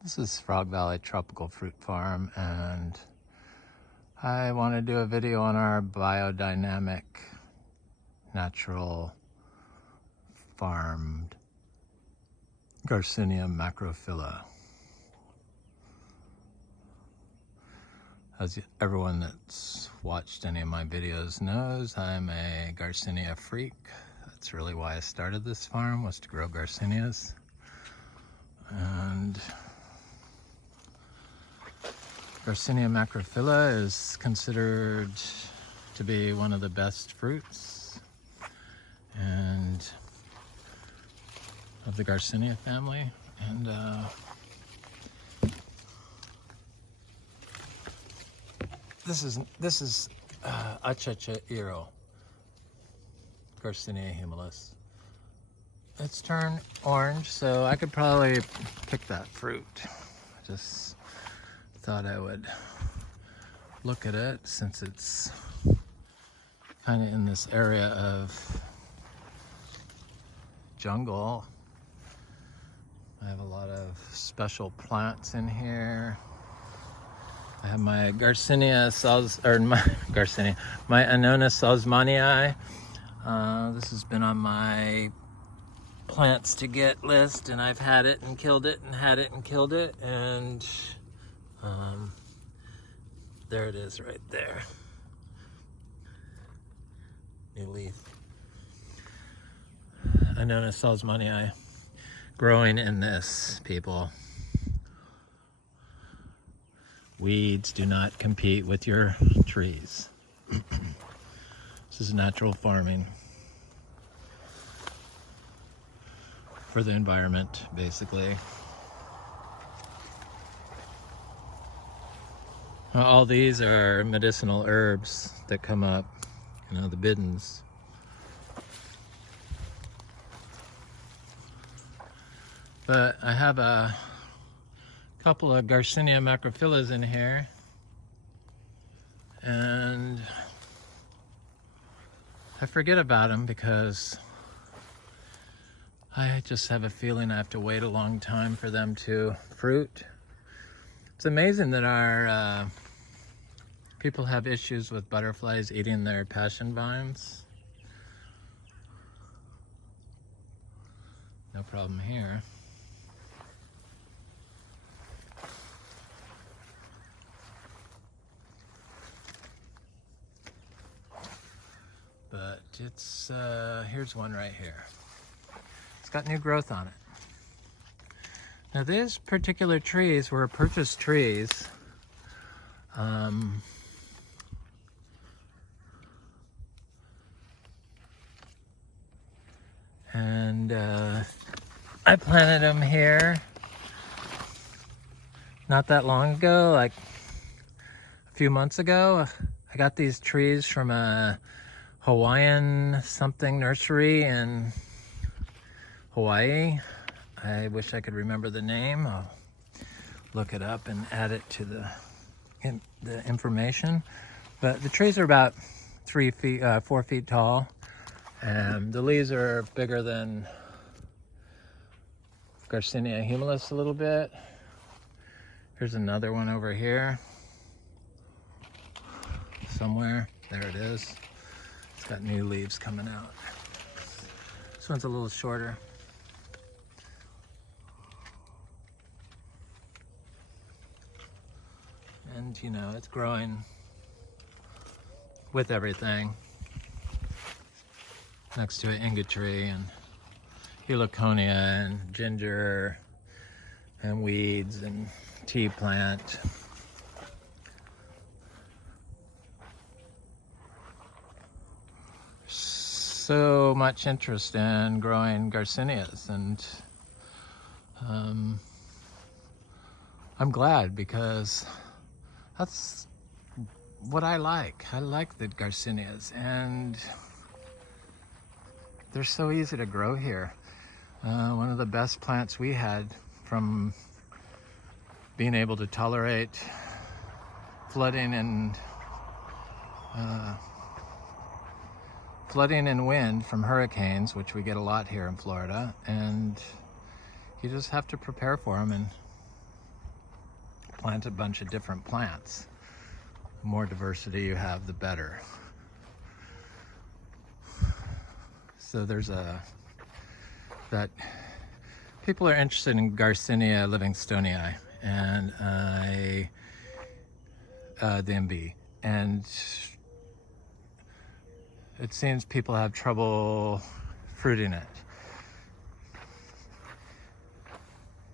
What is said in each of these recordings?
This is Frog Valley Tropical Fruit Farm, and I want to do a video on our biodynamic natural farmed Garcinia macrophylla. As everyone that's watched any of my videos knows, I'm a Garcinia freak. That's really why I started this farm, was to grow Garcinias. And Garcinia macrophylla is considered to be one of the best fruits and of the Garcinia family. And this is Achacha Iro, Garcinia humilis. It's turned orange, so I could probably pick that fruit. Just thought I would look at it since it's kind of in this area of jungle. I have a lot of special plants in here. I have my Garcinia my Annona salzmanii. This has been on my plants to get list, and I've had it and killed it and had it and killed it, and there it is right there. New leaf. Annona salzmanii growing in this, people. Weeds do not compete with your trees. This is natural farming for the environment, basically. All these are medicinal herbs that come up, you know, the bidens. But I have a couple of Garcinia macrophyllas in here, and I forget about them because I just have a feeling I have to wait a long time for them to fruit. It's amazing that our people have issues with butterflies eating their passion vines. No problem here. But it's, here's one right here. It's got new growth on it. Now these particular trees were purchased trees. And I planted them here not that long ago, like a few months ago. I got these trees from a Hawaiian something nursery in Hawaii. I wish I could remember the name. I'll look it up and add it to the information. But the trees are about 4 feet tall, and the leaves are bigger than Garcinia humilis a little bit. Here's another one over here somewhere. There it is. It's got new leaves coming out. This one's a little shorter. And you know, it's growing with everything. Next to an inga tree and heliconia and ginger and weeds and tea plant. So much interest in growing Garcinias, and I'm glad, because that's what I like. I like the Garcinias, and they're so easy to grow here. One of the best plants we had from being able to tolerate flooding and wind from hurricanes, which we get a lot here in Florida, and you just have to prepare for them and plant a bunch of different plants. The more diversity you have, the better. So there's that people are interested in Garcinia livingstonii and the MB, and it seems people have trouble fruiting it.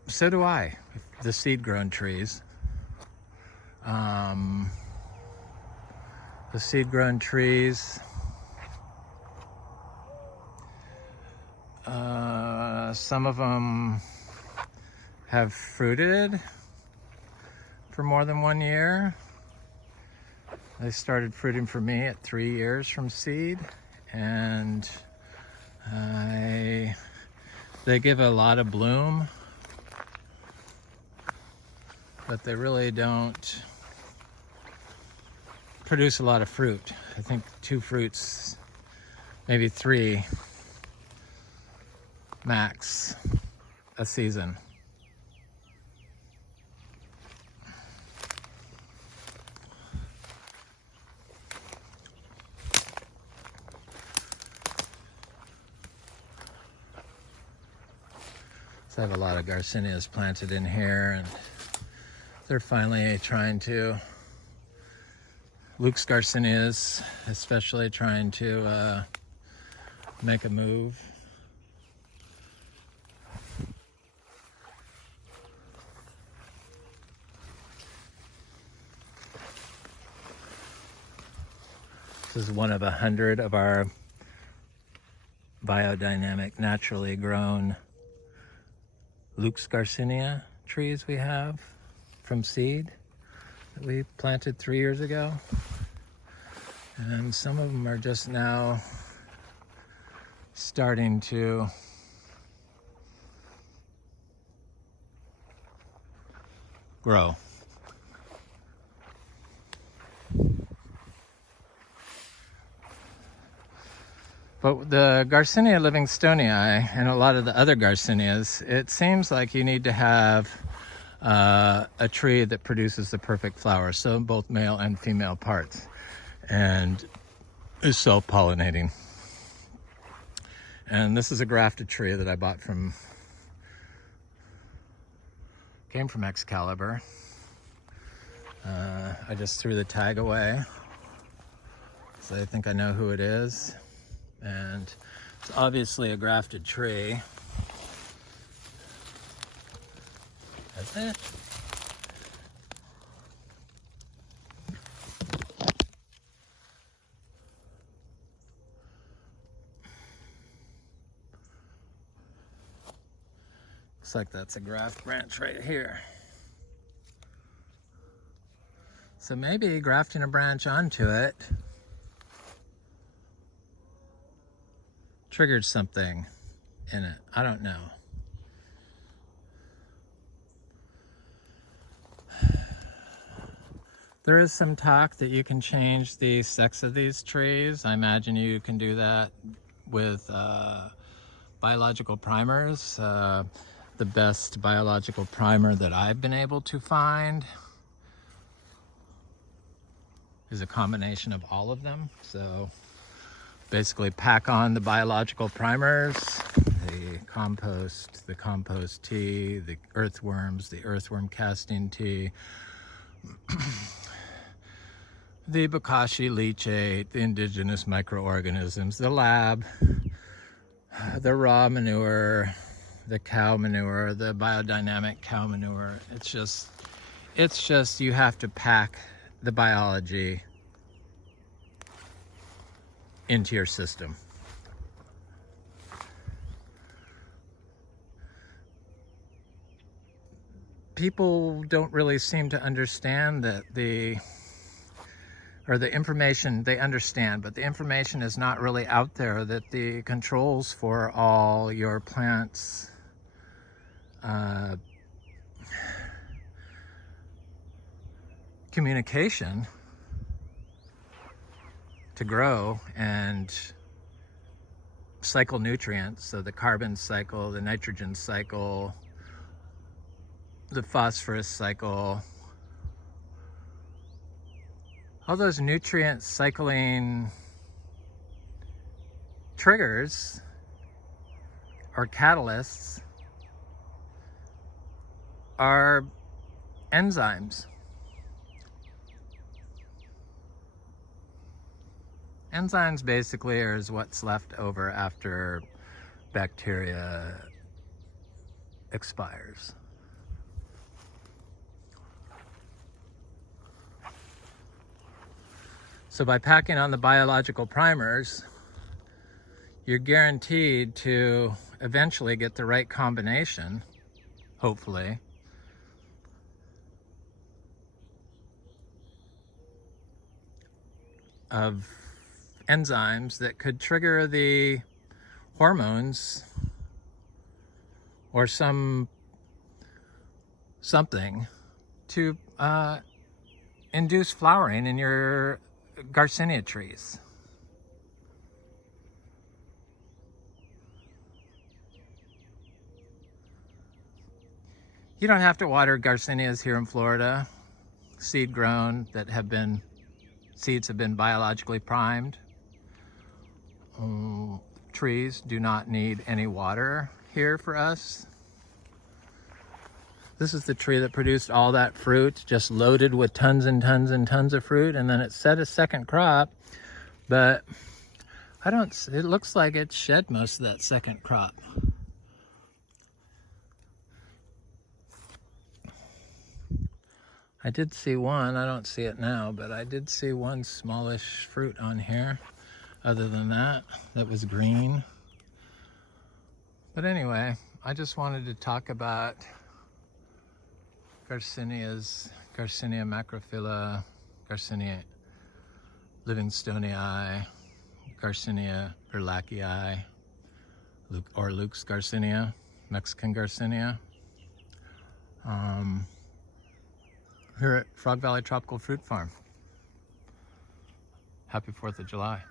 So do I, the seed-grown trees. The seed-grown trees, some of them have fruited for more than 1 year. They started fruiting for me at 3 years from seed, and they give a lot of bloom, but they really don't produce a lot of fruit. I think 2 fruits, maybe 3 max a season. So I have a lot of Garcinias planted in here, and they're finally trying to, Luke's Garcinias especially, trying to make a move. This is one of 100 of our biodynamic, naturally grown Luke's Garcinia trees we have from seed that we planted 3 years ago. And some of them are just now starting to grow. But the Garcinia livingstonii and a lot of the other Garcinias, it seems like you need to have a tree that produces the perfect flower, so both male and female parts, and is self-pollinating. And this is a grafted tree that I bought came from Excalibur. I just threw the tag away, so I think I know who it is. And it's obviously a grafted tree. That's it. Looks like that's a graft branch right here. So maybe grafting a branch onto it triggered something in it. I don't know. There is some talk that you can change the sex of these trees. I imagine you can do that with biological primers. The best biological primer that I've been able to find is a combination of all of them. So basically pack on the biological primers, the compost tea, the earthworms, the earthworm casting tea, the bokashi leachate, the indigenous microorganisms, the lab, the raw manure, the cow manure, the biodynamic cow manure. It's just you have to pack the biology into your system. People don't really seem to understand that the information they understand, but the information is not really out there, that the controls for all your plants communication to grow and cycle nutrients, so the carbon cycle, the nitrogen cycle, the phosphorus cycle, all those nutrient cycling triggers or catalysts are enzymes. Enzymes basically are what's left over after bacteria expires. So by packing on the biological primers, you're guaranteed to eventually get the right combination, hopefully, of enzymes that could trigger the hormones or something to induce flowering in your Garcinia trees. You don't have to water Garcinias here in Florida, seed grown, that have been, seeds have been biologically primed. Trees do not need any water here for us. This is the tree that produced all that fruit, just loaded with tons and tons and tons of fruit, and then it set a second crop, but it looks like it shed most of that second crop. I did see one, I don't see it now, but I did see one smallish fruit on here. Other than that, that was green. But anyway, I just wanted to talk about Garcinia macrophylla, Garcinia livingstonii, Garcinia berlachii, or Luke's Garcinia, Mexican Garcinia. Here at Frog Valley Tropical Fruit Farm. Happy 4th of July.